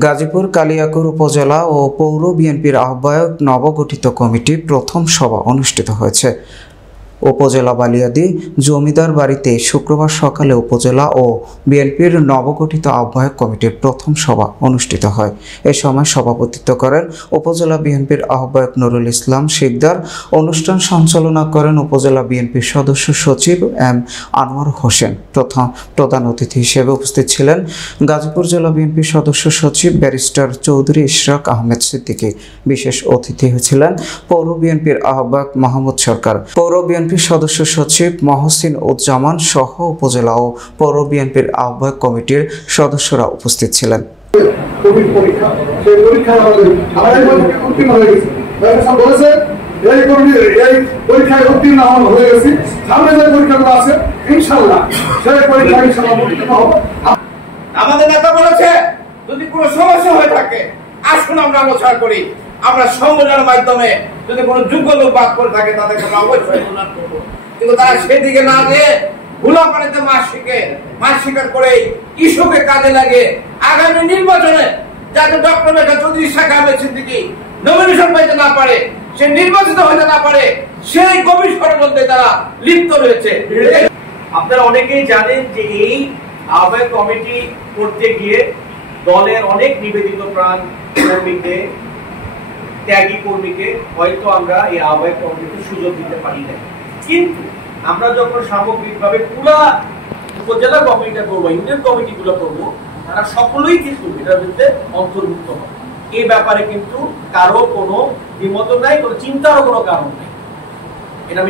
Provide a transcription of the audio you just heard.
গাজীপুর কালিয়াকৈর উপজেলা ও পৌর বিএনপির আহ্বায়ক নবগঠিত কমিটি প্রথম সভা অনুষ্ঠিত হয়েছে। উপজেলা বালিয়াদি জমিদার বাড়িতে শুক্রবার সকালে উপজেলা ও বিএনপির নবগঠিত আহ্বায়ক কমিটির প্রথম সভা অনুষ্ঠিত হয়। এ সময় সভাপতিত্ব করেন উপজেলা বিএনপির আহ্বায়ক নুরুল ইসলাম শিকদার। অনুষ্ঠান সঞ্চালনা করেন উপজেলা বিএনপির সদস্য সচিব এম আনোয়ার হোসেন। প্রধান অতিথি হিসেবে উপস্থিত ছিলেন গাজীপুর জেলা বিএনপির সদস্য সচিব ব্যারিস্টার চৌধুরী ইশরাক আহমেদ সিদ্দিকী। বিশেষ অতিথি ছিলেন পৌর বিএনপির আহ্বায়ক মাহমুদ সরকার, পৌর বিএনপির সদস্য সচিব মহসিন উজ্জামান সহ উপজেলা ও পৌর বিএনপির আহ্বায়ক কমিটির সদস্যরা উপস্থিত ছিলেন। আমাদের নেতা বলেছে যদি কোনো সমস্যা হয়ে থাকে আসুন আমরা আলোচনা করি। আমরা সম্মেলনের মাধ্যমে যদি কোনো যোগ্য লোক বাদ করে থাকে তাদেরকে অবশ্যই কল্যাণ করবো, কিন্তু তারা সেদিকে না দিয়ে ভুলা পানিতে মাছ শিকার করে ইস্যুকে কাজে লাগে আগামী নির্বাচনে যাতে ডক্টর মেঘা চৌধুরী ইশরাক আহমেদ সিদ্দিকী নমিনেশন পাইতে না পারে, সে নির্বাচিত হতে না পারে, সেই গভীর ষড়যন্ত্রে তারা লিপ্ত রয়েছে। আপনারা অনেকেই জানেন যে এই আহ্বায়ক কমিটি করতে গিয়ে দলের অনেক নিবেদিত প্রাণ কর্মীকে, ত্যাগী কর্মীকে হয়তো আমরা এই আহ্বায়ক কমিটিতে সুযোগ দিতে পারি না, কিন্তু আমরা যখন সামগ্রিকভাবে পুরো উপজেলা কমিটিটা করবো, ইউনিয়ন কমিটিগুলো করবো, তারা সকলেই কিন্তু এটার ভিতরে অন্তর্ভুক্ত হবে। এই ব্যাপারে কিন্তু কারো কোনো দ্বিমত নাই, কোনো চিন্তারও কোনো কারণ নেই। এটা